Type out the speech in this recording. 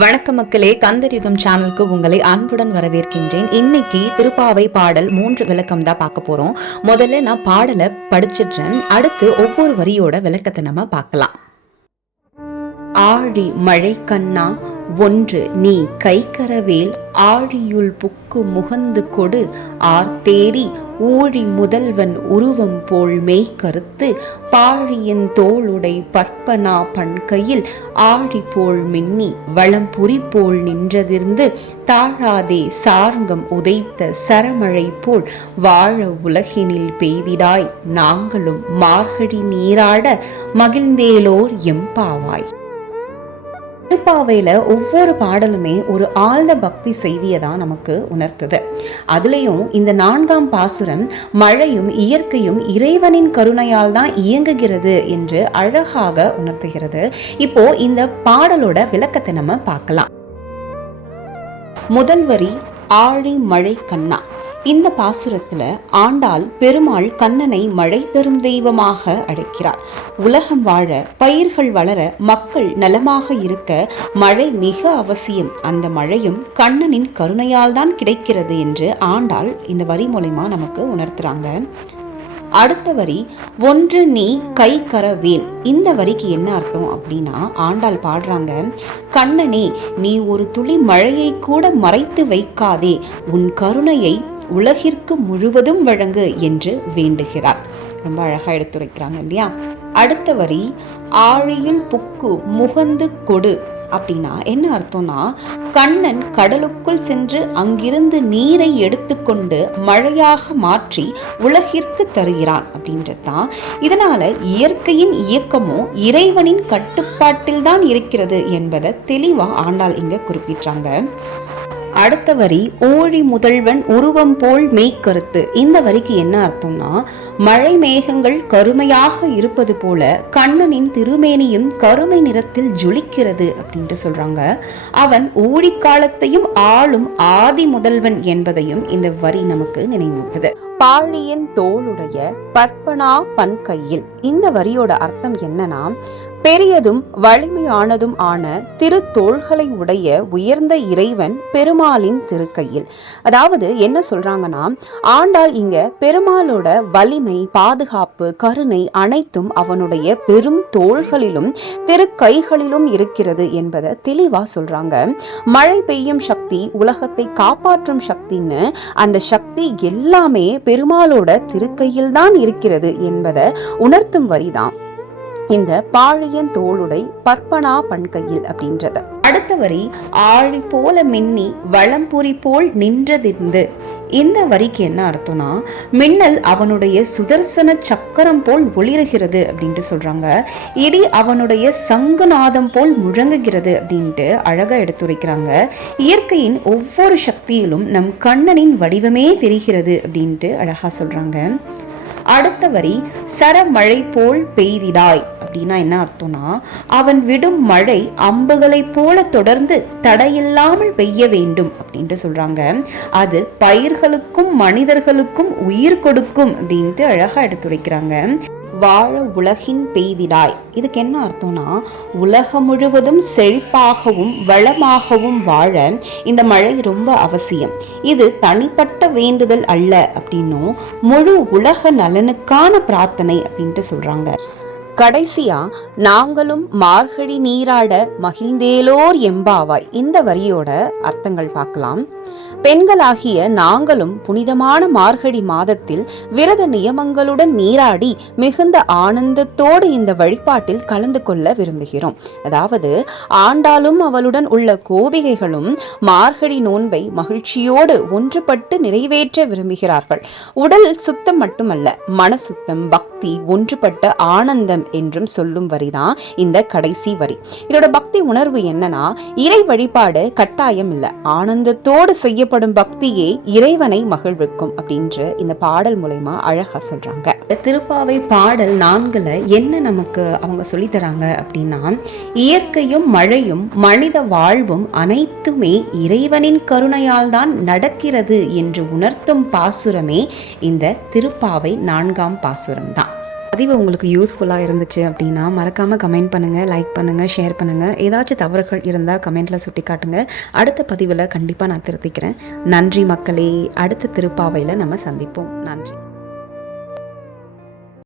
வணக்க மக்களே கந்தரியுகம் சேனலுக்கு உங்களை அன்புடன் வரவேற்கின்றேன். இன்னைக்கு திருப்பாவை பாடல் மூன்று விளக்கம் தான் பார்க்க போறோம். முதல்ல நான் பாடலை படிச்சிடுறேன். அடுத்து ஒவ்வொரு வரியோட விளக்கத்தை நம்ம பார்க்கலாம். ஆழி மழை கண்ணா ஒன்று நீ கைக்கரவேல் ஆழியுள் புக்கு முகந்து கொடு. ஆர்த்தேரி ஊழி முதல்வன் உருவம் போல் மெய் கருத்து பாழியின் தோளுடை பற்பனா பண்கையில் ஆழி போல் மின்னி வளம்புரி போல் நின்றதிர்ந்து தாழாதே சார்ங்கம் உதைத்த சரமழை போல் வாழ உலகினில் பெய்திடாய். நாங்களும் மார்கழி நீராட மகிழ்ந்தேலோர் எம்பாவாய் திருப்பாவையில் ஒவ்வொரு பாடலுமே ஒரு ஆழ்ந்த பக்தி செய்தியை தான் நமக்கு உணர்த்துது. அதுலேயும் இந்த நான்காம் பாசுரம் மழையும் இயற்கையும் இறைவனின் கருணையால் தான் இயங்குகிறது என்று அழகாக உணர்த்துகிறது. இப்போ இந்த பாடலோட விளக்கத்தை நம்ம பார்க்கலாம். முதல் வரி ஆழி மழை கண்ணா இந்த பாசுரத்துல ஆண்டாள் பெருமாள் கண்ணனை மழை தரும் தெய்வமாக அழைக்கிறார். உலகம் வாழ பயிர்கள் வளர மக்கள் நலமாக இருக்க மழை மிக அவசியம். அந்த மழையும் கண்ணனின் கருணையால் தான் கிடைக்கிறது என்று ஆண்டாள் இந்த வரி மூலயமா நமக்கு உணர்த்துறாங்க. அடுத்த வரி ஒன்று நீ கை கரவேல் இந்த வரிக்கு என்ன அர்த்தம் அப்படின்னா ஆண்டாள் பாடுறாங்க கண்ணனே நீ ஒரு துளி மழையை கூட மறைத்து வைக்காதே. உன் கருணையை உலகிற்கு முழுவதும் வழங்கு என்று வேண்டுகிறார். ரொம்ப அழகாக எடுத்துரைக்கிறாங்க இல்லையா? அடுத்த வரி ஆழியில் புக்கு முகந்து கொடு. அப்படின்னா என்ன அர்த்தம்னா கண்ணன் கடலுக்குள் சென்று அங்கிருந்து நீரை எடுத்துக்கொண்டு மழையாக மாற்றி உலகிற்கு தருகிறான் அப்படின்றது தான் இதனால இயற்கையின் இயக்கமும் இறைவனின் கட்டுப்பாட்டில் தான் இருக்கிறது என்பதை தெளிவா ஆண்டாள் இங்க குறிப்பிட்டாங்க அடுத்த வரி ஊழி முதல்வன் உருவம் போல் மெய்க்கருத்து. இந்த வரிக்கு என்ன அர்த்தம்னா மழை மேகங்கள் கருமையாக இருப்பது போல கண்ணனின் திருமேனியும் கருமை நிறத்தில் ஜொலிக்கிறது அப்படின்ட்டு சொல்றாங்க. அவன் ஊழிக்காலத்தையும் ஆளும் ஆதி முதல்வன் என்பதையும் இந்த வரி நமக்கு நினைவூட்டுது. பாழியின் தோளுடைய பற்பனா பன் கையில் இந்த வரியோட அர்த்தம் என்னன்னா பெரியதும் வலிமையானதும் ஆன திருத்தோள்களை உடைய உயர்ந்த இறைவன் பெருமாளின் திருக்கையில். அதாவது என்ன சொல்றாங்கன்னா ஆண்டாள் இங்க பெருமாளோட வலிமை பாதுகாப்பு கருணை அனைத்தும் அவனுடைய பெரும் தோள்களிலும் திருக்கைகளிலும் இருக்கிறது என்பதை தெளிவா சொல்றாங்க. மழை பெய்யும் சக்தி உலகத்தை காப்பாற்றும் சக்தின்னு அந்த சக்தி எல்லாமே பெருமாளோட திருக்கையில் தான் இருக்கிறது என்பதை உணர்த்தும் வரிதான். இந்த பாழியன் தோளுடை பற்பனா பண்கையில் அப்படின்றது. அடுத்த வரி ஆழி போல மின்னி வளம்புரி போல் நின்றதிருந்து. இந்த வரிக்கு என்ன அர்த்தம்னா மின்னல் அவனுடைய சுதர்சன சக்கரம் போல் ஒளிருகிறது அப்படின்ட்டு சொல்றாங்க. இடி அவனுடைய சங்குநாதம் போல் முழங்குகிறது அப்படின்ட்டு அழகா எடுத்துரைக்கிறாங்க. இயற்கையின் ஒவ்வொரு சக்தியிலும் நம் கண்ணனின் வடிவமே தெரிகிறது அப்படின்ட்டு அழகா சொல்றாங்க. அடுத்த வரி சரமழை போல் பெய்திடாய் அப்படின்னா என்ன அர்த்தம்னா அவன் விடும் மழை அம்புகளைப் போல தொடர்ந்து தடையில்லாமல் பெய்ய வேண்டும் அப்படின்ட்டு சொல்றாங்க. அது பயிர்களுக்கும் மனிதர்களுக்கும் உயிர் கொடுக்கும் அப்படின்ட்டு அழகா எடுத்துரைக்கிறாங்க. வாழ உலகின் பெய்திடாய். இதுக்கு என்ன அர்த்தம்னா உலகம் முழுவதும் செழிப்பாகவும் வளமாகவும் வாழ இந்த மழை ரொம்ப அவசியம். இது தனிப்பட்ட வேண்டுதல் அல்ல அப்படின்னும் முழு உலக நலனுக்கான பிரார்த்தனை அப்படின்ட்டு சொல்றாங்க. கடைசியா நாங்களும் மார்கழி நீராட மகிழ்ந்தேலோர் எம்பாவாய் இந்த வரியோட அர்த்தங்கள் பார்க்கலாம். பெண்களாகிய நாங்களும் புனிதமான மார்கழி மாதத்தில் விரத நியமங்களுடன் நீராடி மிகுந்த ஆனந்தத்தோடு இந்த வழிபாட்டில் கலந்து கொள்ள விரும்புகிறோம். அதாவது ஆண்டாலும் அவளுடன் உள்ள கோபிகைகளும் மார்கழி நோன்பை மகிழ்ச்சியோடு ஒன்றுபட்டு நிறைவேற்ற விரும்புகிறார்கள். உடல் சுத்தம் மட்டுமல்ல மன சுத்தம் பக்தி ஒன்றுபட்ட ஆனந்தம் என்றும் சொல்லும் வரிதான் இந்த கடைசி வரி. இதோட பக்தி உணர்வு என்னன்னா இறை வழிபாடு கட்டாயம் இல்லை. ஆனந்தத்தோடு செய்ய செய்யப்படும் பக்தியே இறைவனை மகிழ்விக்கும் அப்படின்ற இந்த பாடல் மூலயமா அழகா சொல்றாங்க. திருப்பாவை பாடல் நான்குல என்ன நமக்கு அவங்க சொல்லி தராங்க அப்படின்னா இயற்கையும் மழையும் மனித வாழ்வும் அனைத்துமே இறைவனின் கருணையால் தான் நடக்கிறது என்று உணர்த்தும் பாசுரமே இந்த திருப்பாவை நான்காம் பாசுரம் தான் பதிவு உங்களுக்கு யூஸ்ஃபுல்லாக இருந்துச்சு அப்படின்னா மறக்காமல் கமெண்ட் பண்ணுங்கள் லைக் பண்ணுங்கள் ஷேர் பண்ணுங்கள் ஏதாச்சும் தவறுகள் இருந்தால் கமெண்ட்டில் சுட்டி காட்டுங்க அடுத்த பதிவில் கண்டிப்பாக நான் திருத்திக்கிறேன். நன்றி மக்களே. அடுத்த திருப்பாவையில் நம்ம சந்திப்போம். நன்றி.